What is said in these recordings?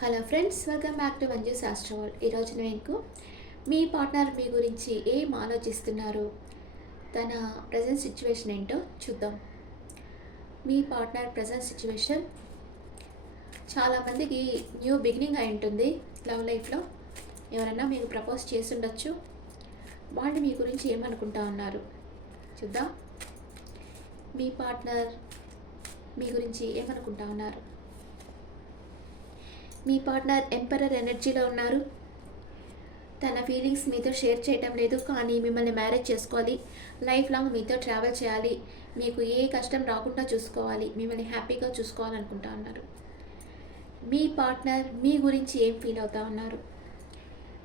Hello friends welcome back to Manju Shastrawal ఈరోజు నేను మీ partner మీ గురించి ఏం ఆలోచిస్తున్నారు? తన ప్రజెంట్ సిచ్యువేషన్ ఏంటో చూద్దాం. మీ పార్ట్నర్ ప్రజెంట్ సిచ్యువేషన్ చాలామందికి న్యూ బిగినింగ్ అయి ఉంటుంది. లవ్ లైఫ్లో ఎవరైనా మీకు ప్రపోజ్ చేసి వాళ్ళు మీ గురించి ఏమనుకుంటా ఉన్నారు? చూద్దాం. మీ పార్ట్నర్ మీ గురించి ఏమనుకుంటా ఉన్నారు? మీ పార్ట్నర్ ఎంపరర్ ఎనర్జీలో ఉన్నారు. తన ఫీలింగ్స్ మీతో షేర్ చేయటం లేదు కానీ మిమ్మల్ని మ్యారేజ్ చేసుకోవాలి. లైఫ్ లాంగ్ మీతో ట్రావెల్ చేయాలి. మీకు ఏ కష్టం రాకుండా చూసుకోవాలి. మిమ్మల్ని హ్యాపీగా చూసుకోవాలనుకుంటా ఉన్నారు. మీ పార్ట్నర్ మీ గురించి ఏం ఫీల్ అవుతా ఉన్నారు?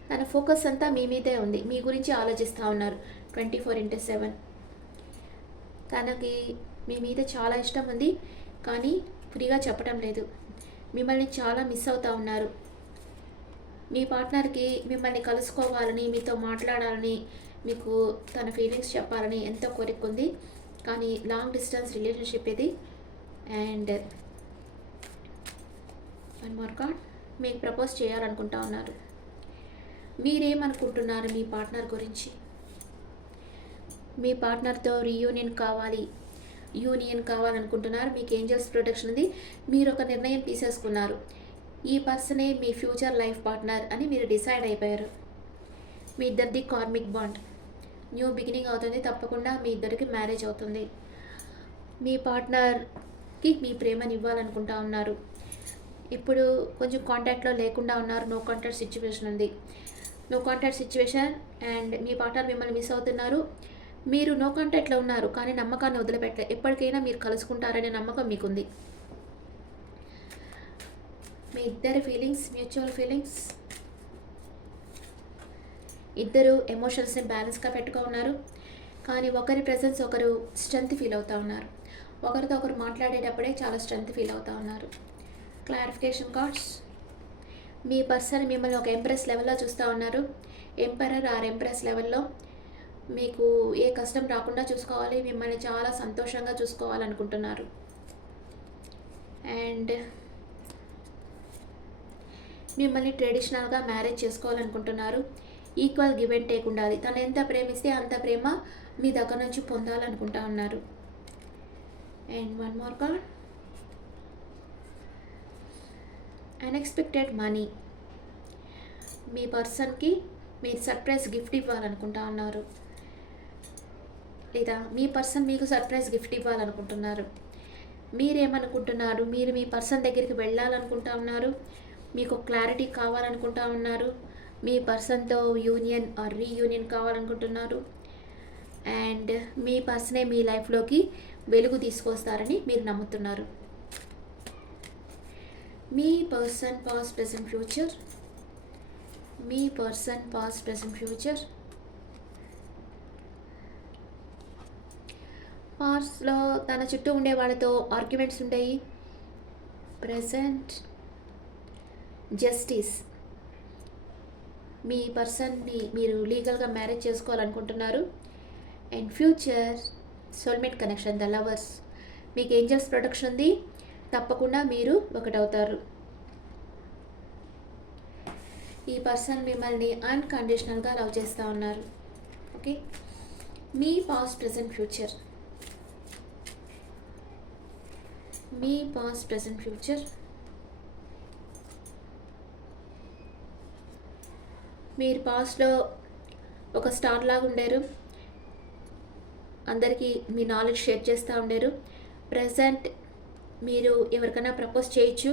తన ఫోకస్ అంతా మీ మీదే ఉంది. మీ గురించి ఆలోచిస్తూ ఉన్నారు. Twenty four into seven. తనకి మీ మీద చాలా ఇష్టం ఉంది కానీ ఫ్రీగా చెప్పడం లేదు. మిమ్మల్ని చాలా మిస్ అవుతూ ఉన్నారు. మీ పార్ట్నర్కి మిమ్మల్ని కలుసుకోవాలని మీతో మాట్లాడాలని మీకు తన ఫీలింగ్స్ చెప్పాలని ఎంతో కోరిక ఉంది. కానీ లాంగ్ డిస్టెన్స్ రిలేషన్షిప్ ఇది. And one more card. మీకు ప్రపోజ్ చేయాలనుకుంటా ఉన్నారు. మీరేమనుకుంటున్నారు మీ పార్ట్నర్ గురించి? మీ పార్ట్నర్తో రీయూనియన్ కావాలి. యూనియన్ కావాలనుకుంటున్నారు మీకు ఏంజల్స్ ప్రొటెక్షన్ ఉంది మీరు ఒక నిర్ణయం తీసేసుకున్నారు. ఈ పర్సనే మీ ఫ్యూచర్ లైఫ్ పార్ట్నర్ అని మీరు డిసైడ్ అయిపోయారు. మీ ఇద్దరిది కార్మిక్ బాండ్. న్యూ బిగినింగ్ అవుతుంది తప్పకుండా మీ ఇద్దరికి మ్యారేజ్ అవుతుంది. మీ పార్ట్నర్కి మీ ప్రేమని ఇవ్వాలనుకుంటా ఉన్నారు. ఇప్పుడు కొంచెం కాంటాక్ట్లో లేకుండా ఉన్నారు నో కాంటాక్ట్ సిచ్యువేషన్ ఉంది. నో కాంటాక్ట్ సిచ్యువేషన్ అండ్ మీ పార్ట్నర్ మిమ్మల్ని మిస్ అవుతున్నారు. మీరు నో కాంటాక్ట్లో ఉన్నారు కానీ నమ్మకాన్ని వదిలిపెట్టలే. ఎప్పటికైనా మీరు కలుసుకుంటారనే నమ్మకం మీకుంది. మీ ఇద్దరి ఫీలింగ్స్ మ్యూచువల్ ఫీలింగ్స్? ఇద్దరు ఎమోషన్స్ని బ్యాలెన్స్గా పెట్టుకో ఉన్నారు కానీ ఒకరి ప్రెసెన్స్ ఒకరు స్ట్రెంత్ ఫీల్ అవుతూ ఉన్నారు. ఒకరితో ఒకరు మాట్లాడేటప్పుడే చాలా స్ట్రెంత్ ఫీల్ అవుతూ ఉన్నారు. క్లారిఫికేషన్ కార్డ్స్ మీ పర్సన్ మిమ్మల్ని ఒక ఎంప్రెస్ లెవెల్లో చూస్తూ ఉన్నారు. ఎంపరర్ ఆర్ ఎంప్రెస్ లెవెల్లో మీకు ఏ కష్టం రాకుండా చూసుకోవాలి మిమ్మల్ని చాలా సంతోషంగా చూసుకోవాలనుకుంటున్నారు. అండ్ మిమ్మల్ని ట్రెడిషనల్గా మ్యారేజ్ చేసుకోవాలనుకుంటున్నారు. ఈక్వల్ గివ్ అండ్ టేక్ ఉండాలి. తను ఎంత ప్రేమిస్తే అంత ప్రేమ మీ దగ్గర నుంచి పొందాలనుకుంటా ఉన్నారు. And one more card unexpected money మీ పర్సన్కి మీరు సర్ప్రైజ్ గిఫ్ట్ ఇవ్వాలనుకుంటా ఉన్నారు. లేదా మీ పర్సన్ మీకు సర్ప్రైజ్ గిఫ్ట్ ఇవ్వాలనుకుంటున్నారు. మీరేమనుకుంటున్నారు? మీరు మీ పర్సన్ దగ్గరికి వెళ్ళాలనుకుంటా ఉన్నారు? మీకు క్లారిటీ కావాలనుకుంటా ఉన్నారు? మీ పర్సన్తో యూనియన్ ఆర్ రీయూనియన్ కావాలనుకుంటున్నారు? అండ్ మీ పర్సనే మీ లైఫ్లోకి వెలుగు తీసుకొస్తారని మీరు నమ్ముతున్నారు. మీ పర్సన్ పాస్ ప్రెసెంట్ ఫ్యూచర్? మీ పర్సన్ పాస్ ప్రెసెంట్ ఫ్యూచర్? పార్ట్స్లో తన చుట్టూ ఉండే వాళ్ళతో ఆర్గ్యుమెంట్స్ ఉంటాయి. Present justice. మీ పర్సన్ని మీరు లీగల్గా marriage చేసుకోవాలనుకుంటున్నారు. And future soulmate connection the lovers. మీకు ఏంజల్స్ ప్రొటెక్షన్ ఉంది. తప్పకుండా మీరు ఒకటవుతారు. ఈ పర్సన్ మిమ్మల్ని అన్కండిషనల్గా లవ్ చేస్తూ ఉన్నారు. ఓకే? మీ పాస్ట్ ప్రజెంట్ ఫ్యూచర్. మీ పాస్ట్ ప్రజెంట్ ఫ్యూచర్ మీరు పాస్ట్లో ఒక స్టార్ లాగా ఉండారు. అందరికీ మీ నాలెడ్జ్ షేర్ చేస్తూ ఉండారు. ప్రజెంట్ మీరు ఎవరికైనా ప్రపోజ్ చేయొచ్చు.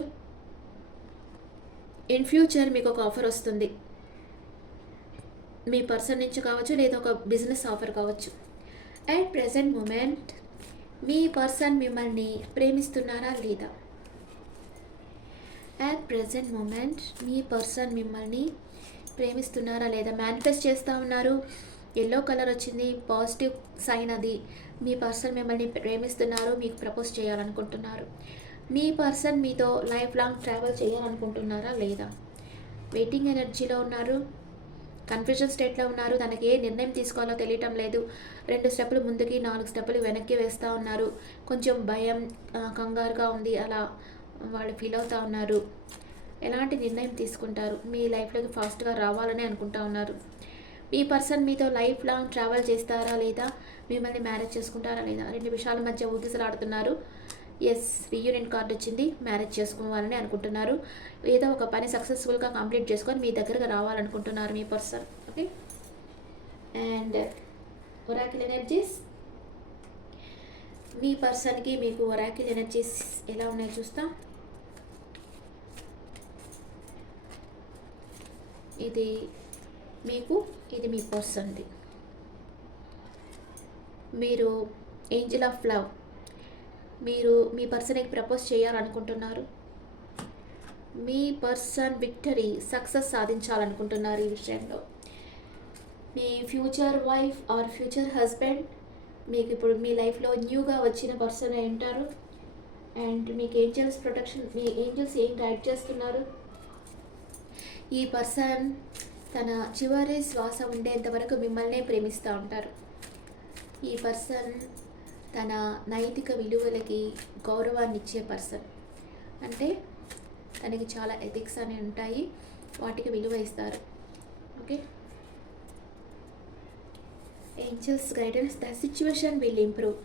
ఇన్ ఫ్యూచర్ మీకు ఒక ఆఫర్ వస్తుంది. మీ పర్సన్ నుంచి కావచ్చు లేదా ఒక బిజినెస్ ఆఫర్ కావచ్చు. అట్ ప్రజెంట్ మూమెంట్ మీ పర్సన్ మిమ్మల్ని ప్రేమిస్తున్నారా లేదా? యాట్ ప్రజెంట్ మూమెంట్ మీ పర్సన్ మిమ్మల్ని ప్రేమిస్తున్నారా లేదా? మేనిఫెస్ట్ చేస్తూ ఉన్నారు. ఎల్లో కలర్ వచ్చింది. పాజిటివ్ సైన్ అది. మీ పర్సన్ మిమ్మల్ని ప్రేమిస్తున్నారు. మీకు ప్రపోజ్ చేయాలనుకుంటున్నారు. మీ పర్సన్ మీతో లైఫ్ లాంగ్ ట్రావెల్ చేయాలనుకుంటున్నారా లేదా? వెయిటింగ్ ఎనర్జీలో ఉన్నారు. కన్ఫ్యూజన్ స్టేట్లో ఉన్నారు. తనకి ఏ నిర్ణయం తీసుకోవాలో తెలియటం లేదు. రెండు స్టెప్పులు ముందుకి నాలుగు స్టెప్పులు వెనక్కి వేస్తూ ఉన్నారు. కొంచెం భయం కంగారుగా ఉంది. అలా వాళ్ళు ఫీల్ అవుతూ ఉన్నారు. ఎలాంటి నిర్ణయం తీసుకుంటారు? మీ లైఫ్లోకి ఫాస్ట్గా రావాలని అనుకుంటా ఉన్నారు. మీ పర్సన్ మీతో లైఫ్ లాంగ్ ట్రావెల్ చేస్తారా లేదా? మిమ్మల్ని మ్యారేజ్ చేసుకుంటారా లేదా? రెండు విషయాల మధ్య ఊగిసలాడుతున్నారు. ఎస్ రీయూనియన్ కార్డు వచ్చింది. మ్యారేజ్ చేసుకోవాలని అనుకుంటున్నారు. ఏదో ఒక పని సక్సెస్ఫుల్గా కంప్లీట్ చేసుకొని మీ దగ్గరకు రావాలనుకుంటున్నారు మీ person okay and oracle energies మీ పర్సన్కి మీకు ఒరాకిల్ ఎనర్జీస్ ఎలా ఉన్నాయో చూస్తాం. ఇది మీకు ఇది మీ పర్సన్ది మీరు ఏంజిల్ ఆఫ్ లవ్ మీరు మీ పర్సన్కి ప్రపోజ్ చేయాలనుకుంటున్నారు. మీ పర్సన్ విక్టరీ సక్సెస్ సాధించాలనుకుంటున్నారు ఈ విషయంలో. మీ future wife or future husband మీకు ఇప్పుడు మీ లైఫ్లో న్యూగా వచ్చిన పర్సన్ అయి ఉంటారు. అండ్ మీకు ఏంజల్స్ ప్రొటెక్షన్ మీ ఏంజల్స్ ఏం గైడ్ చేస్తున్నారు? ఈ పర్సన్ తన చివరి శ్వాస ఉండేంత వరకు మిమ్మల్నే ప్రేమిస్తూ ఉంటారు. ఈ పర్సన్ తన నైతిక విలువలకి గౌరవాన్ని ఇచ్చే పర్సన్. అంటే తనకి చాలా ఎథిక్స్ అనేవి ఉంటాయి వాటికి విలువ ఇస్తారు. Okay? Angels guidance the situation will improve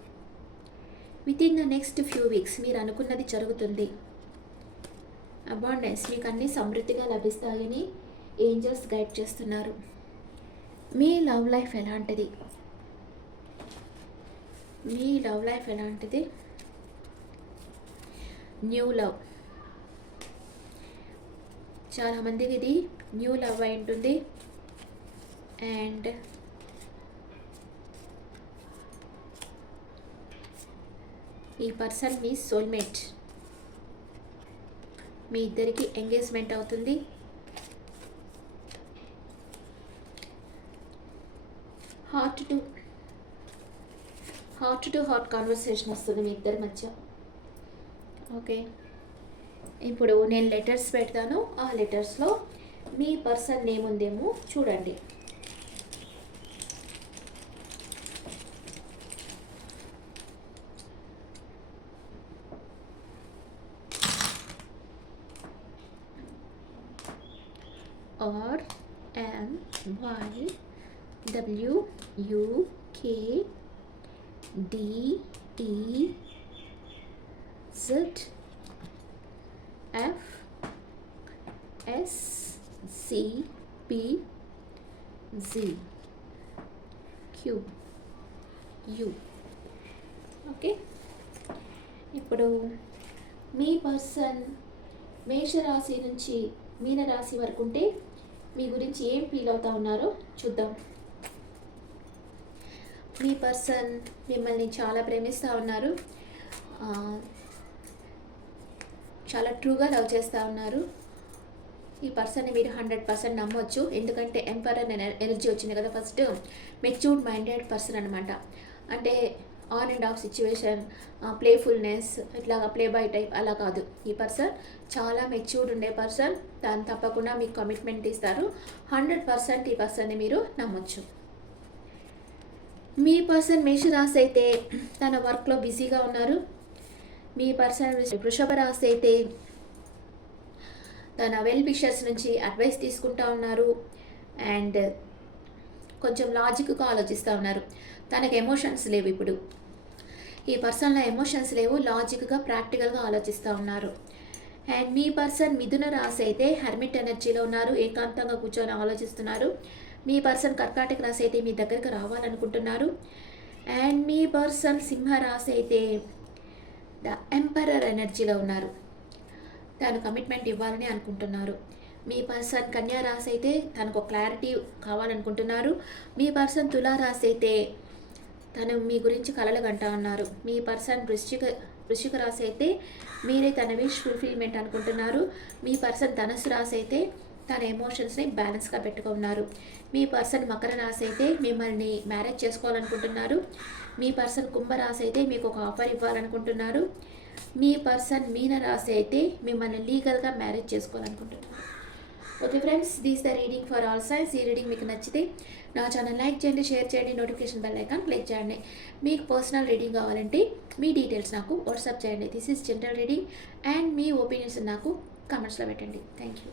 with in the next few weeks మీరు అనుకున్నది జరుగుతుంది. అబాండెన్స్ మీకు అన్నీ సమృద్ధిగా లభిస్తాయని ఏంజల్స్ గైడ్ చేస్తున్నారు. మీ లవ్ లైఫ్ ఎలాంటిది? మీ లవ్ లైఫ్ ఎలాంటిది? New love. చాలామందికి ఇది న్యూ లవ్ అయి ఉంటుంది. అండ్ ఈ పర్సన్ మీ సోల్మేట్. మీ ఇద్దరికి ఎంగేజ్మెంట్ అవుతుంది heart to heart to heart conversation వస్తుంది మీ ఇద్దరి మధ్య? ఓకే. ఇప్పుడు నేను లెటర్స్ పెడతాను. ఆ లెటర్స్లో మీ పర్సన్ నేమ్ ఉందేమో చూడండి. R M Y W U K D E Z F S C P Z. Q. U. Okay ఇప్పుడు మీ పర్సన్ మేషరాశి నుంచి మీనరాశి వరకు ఉంటే మీ గురించి ఏం ఫీల్ అవుతా ఉన్నారో చూద్దాం. మీ పర్సన్ మిమ్మల్ని చాలా ప్రేమిస్తూ ఉన్నారు. చాలా ట్రూగా లవ్ చేస్తూ ఉన్నారు. ఈ పర్సన్ని మీరు హండ్రెడ్ పర్సెంట్ నమ్మొచ్చు. ఎందుకంటే ఎంపరర్ ఎనర్జీ వచ్చింది కదా ఫస్ట్. మెచ్యూర్డ్ మైండెడ్ పర్సన్ అనమాట అంటే on and off situation playfulness ఇట్లాగా ప్లే బై టైప్ అలా కాదు. ఈ పర్సన్ చాలా మెచ్యూర్డ్ ఉండే పర్సన్. దాన్ని తప్పకుండా మీకు కమిట్మెంట్ ఇస్తారు. హండ్రెడ్ పర్సెంట్ ఈ పర్సన్ని మీరు నమ్మొచ్చు. మీ పర్సన్ మేషరాశి అయితే తన వర్క్లో బిజీగా ఉన్నారు. మీ పర్సన్ వృషభ రాశి అయితే తన వెల్ పిక్చర్స్ నుంచి అడ్వైస్ తీసుకుంటా ఉన్నారు. అండ్ కొంచెం లాజిక్గా ఆలోచిస్తూ ఉన్నారు. తనకు ఎమోషన్స్ లేవు ఇప్పుడు. ఈ పర్సన్లో ఎమోషన్స్ లేవు లాజిక్గా ప్రాక్టికల్గా ఆలోచిస్తూ ఉన్నారు. అండ్ మీ పర్సన్ మిథున రాశి అయితే హెర్మిట్ ఎనర్జీలో ఉన్నారు ఏకాంతంగా కూర్చొని ఆలోచిస్తున్నారు. మీ పర్సన్ కర్కాటక రాశి అయితే మీ దగ్గరకు రావాలనుకుంటున్నారు. అండ్ మీ పర్సన్ సింహ రాశి అయితే ద ఎంపరర్ ఎనర్జీలో ఉన్నారు. తాను కమిట్మెంట్ ఇవ్వాలని అనుకుంటున్నారు. మీ పర్సన్ కన్యా రాశి అయితే తనకు క్లారిటీ కావాలనుకుంటున్నారు. మీ పర్సన్ తులా రాశి అయితే తను మీ గురించి కలలు కంటా ఉన్నారు. మీ పర్సన్ వృశ్చిక వృశ్చిక రాశి అయితే మీరే తన విష్ ఫుల్ఫిల్మెంట్ అనుకుంటున్నారు. మీ పర్సన్ ధనుసు రాశి అయితే తన ఎమోషన్స్ని బ్యాలెన్స్గా పెట్టుకున్నారు. మీ పర్సన్ మకర రాశి అయితే మిమ్మల్ని మ్యారేజ్ చేసుకోవాలనుకుంటున్నారు. మీ పర్సన్ కుంభరాశి అయితే మీకు ఒక ఆఫర్ ఇవ్వాలనుకుంటున్నారు. మీ పర్సన్ మీన రాశి అయితే మిమ్మల్ని లీగల్గా marriage చేసుకోవాలనుకుంటున్నారు. Okay friends these the reading for all signs. ఈ రీడింగ్ మీకు నచ్చితే నా ఛానల్ లైక్ చేయండి షేర్ చేయండి నోటిఫికేషన్ బెల్ ఐకాన్ క్లిక్ చేయండి. మీకు పర్సనల్ రీడింగ్ కావాలంటే మీ డీటెయిల్స్ నాకు వాట్సాప్ చేయండి. This is general reading and me opinions నాకు కామెంట్స్లో పెట్టండి. Thank you.